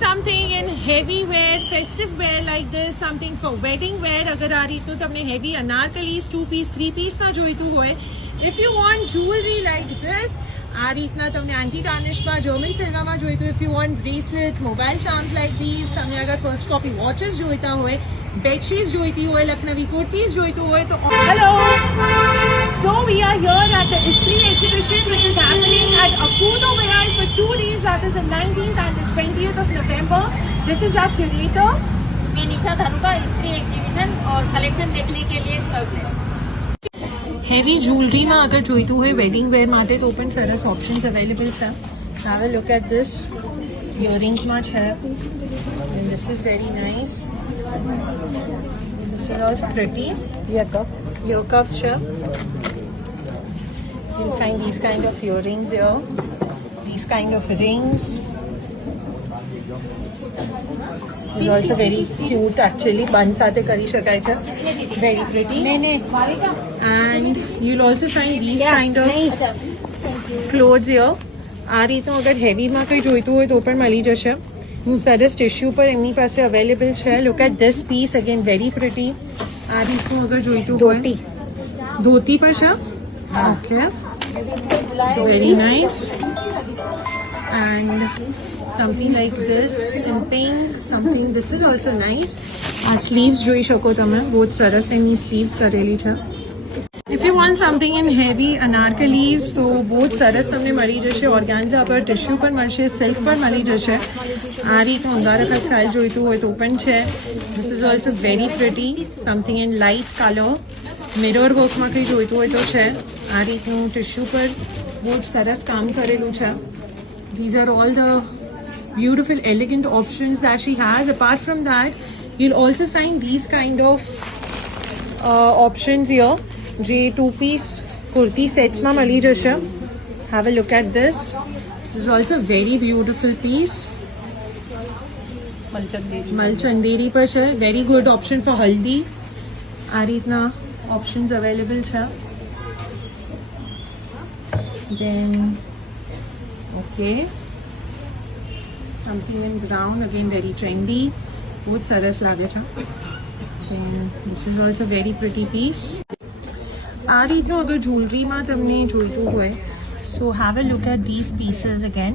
something in heavy wear, festive wear like this, something for wedding wear, અગર આ રીતનું તમને heavy અનારકલીઝ 2 piece 3 piece માં જોઈતું હોય, if you want jewelry like this, આ રીતના તમને anti tarnish માં German silver માં જોઈતું, if you want bracelets, mobile charms like these, તમને અગર first copy watches જોઈતા હોય, bed sheets જોઈતી હોય, લખનવી kurtis જોઈતું હોય તો hello. So we are here at the Istri exhibition which is happening at Akudo Vihar for 2 days, that is the 19th and the 20th of November. This is our curator. मैं निशा धानुका इस्त्री exhibition और collection देखने के लिए सर्व है. Heavy જ્વેલરીમાં અગર જોઈતું હોય વેડિંગ વેર માટે તો પણ સરસ ઓપ્શન્સ અવેલેબલ છે. Have a look at this. ઇયરિંગ્સમાં છે. And this is very nice. This is also pretty. Ear cuffs છે. You'll find these kind of earrings here. These kind of rings. It's also very cute actually. Bun સાથે કરી શકાય છે. Very pretty. And you'll also find these kind of clothes here. આ રીતનું અગર હેવીમાં કંઈ જોઈતું હોય તો પણ મળી જશે. સરસ ટિશ્યુ પર એમની પાસે અવેલેબલ છે. Look at this piece again very pretty. આ રીતનું અગર જોઈતું હોય ધોતી પર છે. Okay, very nice. And something like this in pink, something this is also nice. Sleeves જોઈ શકો તમે, बहुत સરસ એની sleeves કરેલી છે. If you want something in heavy અનારકલીઝ તો बहुत સરસ તમને મળી જશે. ઓર્ગાન્ઝા પર ટિશ્યુ પર મળશે, સિલ્ક પર મળી જશે. આ રીતનું અંગારકા સ્ટાઇલ જોઈતું હોય તો પણ છે. This is also very pretty, something in light color. Mirror વર્કમાં કંઈ જોઈતું હોય તો છે. આ રીતનું ટિશ્યુ પર बहुत સરસ કામ કરેલું છે. These are all the beautiful elegant options that she has. Apart from that, you'll also find these kind of options here. જે 2-piece kurti sets માં મળી જશે. Have a look at this. This is also very beautiful piece. મલચંદેરી પર છે. Very good option for haldi. આ રીતના options available છે. Then okay, something in brown, again very trendy, बहुत સરસ લાગે છે. Then this is also very pretty piece. આ રીતનું અગર જ્વેલરીમાં તમને જોઈતું હોય so have a look at these pieces again.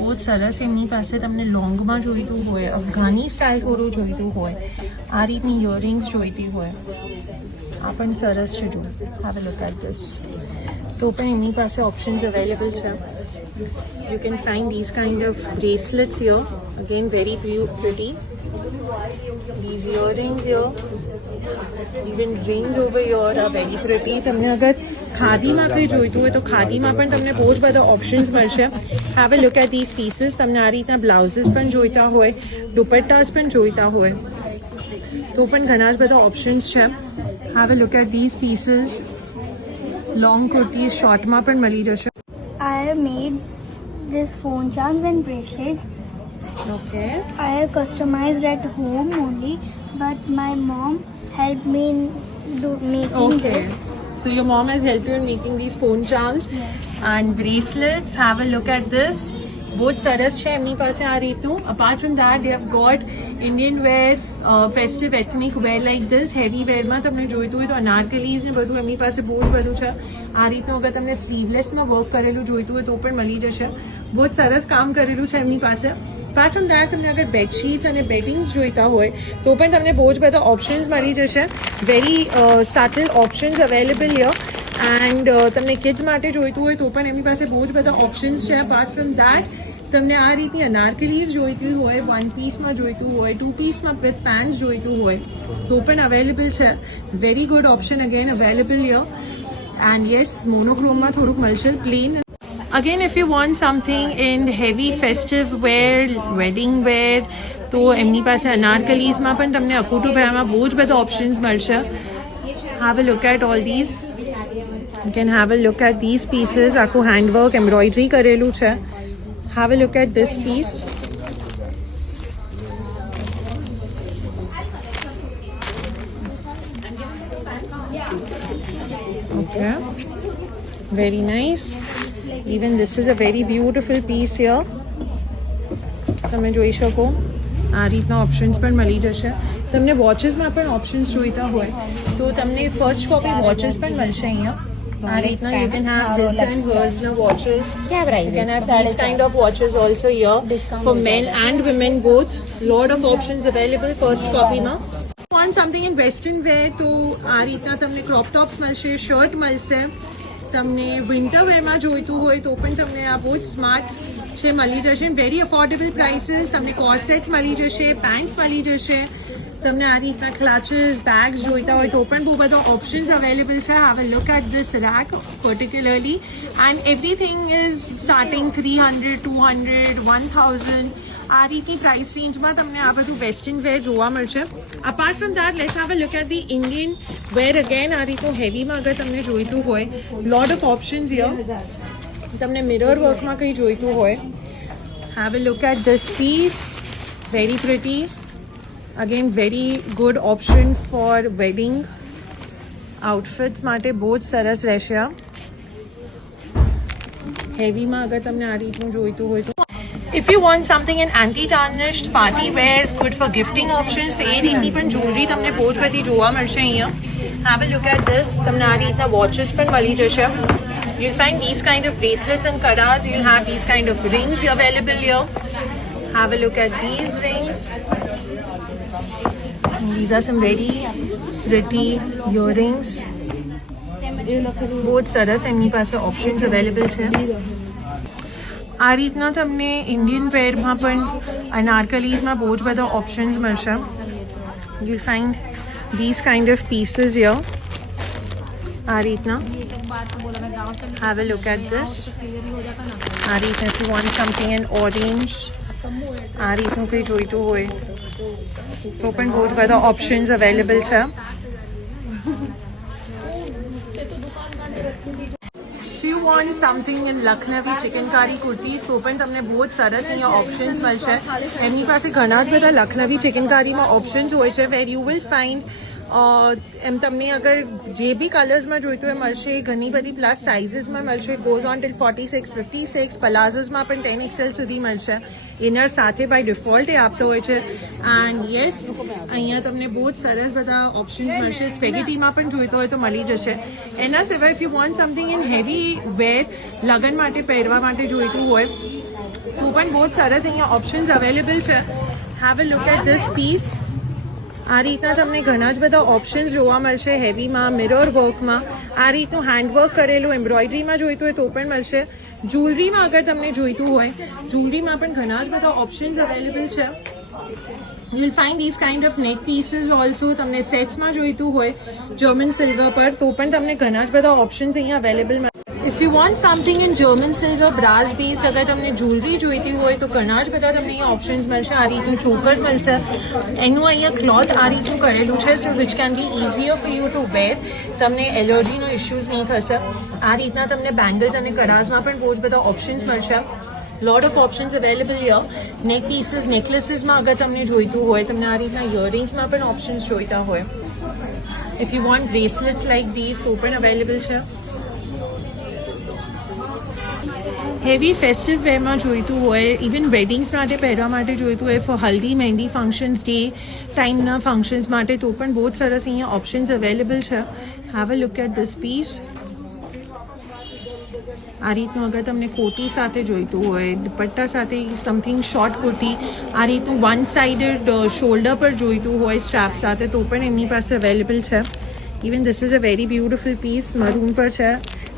बहुत સરસ એમની પાસે તમને લોંગમાં જોઈતું હોય, અફઘાની સ્ટાઇલ થોડું જોઈતું હોય, આ રીતની ઇયરિંગ્સ જોઈતી હોય, આ પણ સરસ છે. જો have a look at this. તો પણ એમની પાસે ઓપ્શન્સ અવેલેબલ છે. You can find these kind of bracelets here, again very pretty. These earrings here, even rings over here are very pretty. તમને અગર ખાદીમાં કંઈ જોઈતું હોય તો ખાદીમાં પણ તમને બહુ જ બધા ઓપ્શન્સ મળશે. Have a look at these pieces. તમને આ રીતના બ્લાઉઝીસ પણ જોઈતા હોય, દુપટ્ટાસ પણ જોઈતા હોય તો પણ ઘણા જ બધા ઓપ્શન્સ છે. Have a look at these pieces. Long kurtis shortમાં પણ મળી જશે. I have made this phone charms and bracelet. Okay. I have customized at home only, but my mom helped me in making this. So your mom has helped you in making these phone charms. Yes. And bracelets. Have a look at this. बहुत સરસ છે એમની પાસે આ રીતનું. Apart from that, they have got Indian wear, festive ethnic wear like this. Heavy wear માં તમને જોઈતું હોય તો અનારકલીઝ ને બધું એમની પાસે બહુ જ બધું છે. આ રીતનું અગર તમને સ્લીવલેસમાં વર્ક કરેલું જોઈતું હોય તો પણ મળી જશે. बहुत સરસ કામ કરેલું છે એમની પાસે. Apart from that, તમને અગર બેડશીટ્સ અને બેડિંગ્સ જોઈતા હોય તો પણ તમને બહુ જ બધા ઓપ્શન્સ મળી જશે. Very subtle options available here. And તમને કિડ્સ માટે જોઈતું હોય તો પણ એમની પાસે બહુ જ બધા ઓપ્શન્સ છે. અપાર્ટ ફ્રોમ દેટ તમને આ રીતની અનારકલીઝ જોઈતી હોય, 1 પીસમાં જોઈતું હોય, 2 પીસમાં વિથ પેન્ટ્સ જોઈતું હોય તો પણ અવેલેબલ છે. Very good option again available here. And yes, મોનોક્રોમમાં થોડુંક મળશે plain. Again, if you want something in heavy festive wear, wedding wear, તો એમની પાસે અનારકલીઝમાં પણ તમને અકુટુ ભાઈમાં બહુ જ બધા ઓપ્શન્સ મળશે. Have a look at all these. You can have a look at these pieces. આખું હેન્ડવર્ક એમ્બ્રોઇડરી કરેલું છે. Have a look at this piece. Okay, very nice. Even this is a very beautiful piece here. તમે જોઈ શકો આ રીતના options પણ મળી જશે. તમને વોચીસમાં પણ ઓપ્શન્સ જોઈતા હોય તો તમને ફર્સ્ટ કોપી વોચીસ પણ મળશે અહીંયા. આ રીતના you can have this and હર્સના વોચીસ. क्या price You can have these kind of watches also here for men and women both. Lot of options available first copy માં. Want something in western wear તો આ રીતના તમને crop tops મળશે, shirt મળશે. તમને વિન્ટર વેરમાં જોઈતું હોય તો પણ તમને આ બહુ જ સ્માર્ટ છે મળી જશે. Very affordable prices. તમને કોર્સેટ્સ મળી જશે, પેન્ટ્સ મળી જશે. તમને આ રીતના ક્લચીસ, બેગ્સ જોઈતા હોય તો પણ બહુ બધા ઓપ્શન્સ અવેલેબલ છે. Have a look at this rack particularly and everything is starting 300, 200, 1000. આ રીતની પ્રાઇસ રેન્જમાં તમને આ બધું વેસ્ટર્ન વેર જોવા મળશે. Apart from that let's have a look at the Indian wear again. આ રીતનું હેવીમાં અગર તમને જોઈતું હોય લોટ ઓફ ઓપ્શન્સ હિયર. તમને મિરર વર્કમાં કંઈ જોઈતું હોય have a look at this piece. Very pretty. Again very good option for wedding outfits માટે બહુ જ સરસ રહેશે આ. હેવીમાં અગર તમને આ રીતનું જોઈતું હોય તો if you want something in anti-tarnished party wear good for gifting options તો એ રીતની પણ જ્વેલરી તમને બહુ જ બધી જોવા મળશે અહીંયા. have a look at this. તમને આ રીતના વોચીસ પણ મળી જશે. you'll find these kind of bracelets and karas. you'll have these kind of rings available here. have a look at these rings. These are some very pretty earrings. બહુ જ સરસ એમની પાસે ઓપ્શન્સ અવેલેબલ છે. આ રીતના તમને ઇન્ડિયન વેરમાં પણ અનારકલીઝમાં બહુ જ બધા ઓપ્શન્સ મળશે. You find this kind of pieces here. આ રીતના have a look at this. આ રીતના if you want something in orange આ રીતનું કંઈ જોઈતું હોય તો પણ બહુ જ બધા ઓપ્શન્સ અવેલેબલ છે. If you want something in Lucknowi chikankari kurtis તો પણ તમને બહુ જ સરસ અહીંયા ઓપ્શન્સ મળશે. એમની પાસે ઘણા જ બધા લખનવી ચિકનકારીમાં ઓપ્શન્સ હોય છે વેર યુ વિલ ફાઇન્ડ એમ તમને અગર જે બી કલર્સમાં જોઈતું હોય મળશે. ઘણી બધી પ્લસ સાઇઝીસમાં મળશે. Goes on till 46, 56. પલાઝોઝમાં પણ 10XL સુધી મળશે. ઇનર સાથે બાય ડિફોલ્ટ એ આપતો હોય છે. એન્ડ યસ અહીંયા તમને બહુ જ સરસ બધા ઓપ્શન્સ મળશે. સ્પેગેટીમાં પણ જોઈતો હોય તો મળી જશે. એના સિવાય if you want something in heavy wear લગ્ન માટે પહેરવા માટે જોઈતું હોય તો પણ બહુ જ સરસ અહીંયા ઓપ્શન્સ અવેલેબલ છે. Have a look at this piece. આ રીતના તમને ઘણા જ બધા ઓપ્શન્સ જોવા મળશે. હેવીમાં, મિરર વર્કમાં, આ રીતનું હેન્ડવર્ક કરેલું એમ્બ્રોઇડરીમાં જોઈતું હોય તો પણ મળશે. જ્વેલરીમાં અગર તમને જોઈતું હોય જ્વેલરીમાં પણ ઘણા જ બધા ઓપ્શન્સ અવેલેબલ છે. You will find this kind of નેક પીસીસ ઓલ્સો. તમને સેટ્સમાં જોઈતું હોય જર્મન સિલ્વર પર તો પણ તમને ઘણા જ બધા ઓપ્શન્સ અહીંયા અવેલેબલ મળશે. If you want something in German silver brass base અગર તમને જ્વેલરી જોઈતી હોય તો ઘણા જ બધા તમને અહીંયા ઓપ્શન્સ મળશે. આ રીતનું ચોકર મળશે. એનું અહીંયા ક્લોથ આ રીતનું કરેલું છે so which can be easier for you to wear. તમને એલર્જીનો ઇશ્યુઝ નહીં થશે. આ રીતના તમને બેંગલ્સ અને કરાઝમાં પણ બહુ જ બધા ઓપ્શન્સ મળશે. લોટ ઓફ ઓપ્શન્સ અવેલેબલ હિયર. નેક પીસીસ, નેકલેસીસમાં અગર તમને જોઈતું હોય તમને આ રીતના ઇયરિંગ્સમાં પણ ઓપ્શન્સ જોઈતા હોય. If you want bracelets like this તો પણ અવેલેબલ છે. હેવી ફેસ્ટિવ વેરમાં જોઈતું હોય ઇવન વેડિંગ્સ માટે પહેરવા માટે જોઈતું હોય for haldi, mehndi functions, day ટાઈમના ફંક્શન્સ માટે તો પણ બહુ જ સરસ અહીંયા ઓપ્શન્સ અવેલેબલ છે. Have a look at this piece. આ રીતનું અગર તમને કોટી સાથે જોઈતું હોય દુપટ્ટા સાથે સમથિંગ શોર્ટ કુર્તી આ રીતનું વન સાઇડેડ શોલ્ડર પર જોઈતું હોય સ્ટ્રેપ સાથે તો પણ એમની પાસે અવેલેબલ છે. Even this is a very beautiful piece. Maroon પર છે.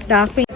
Dark pink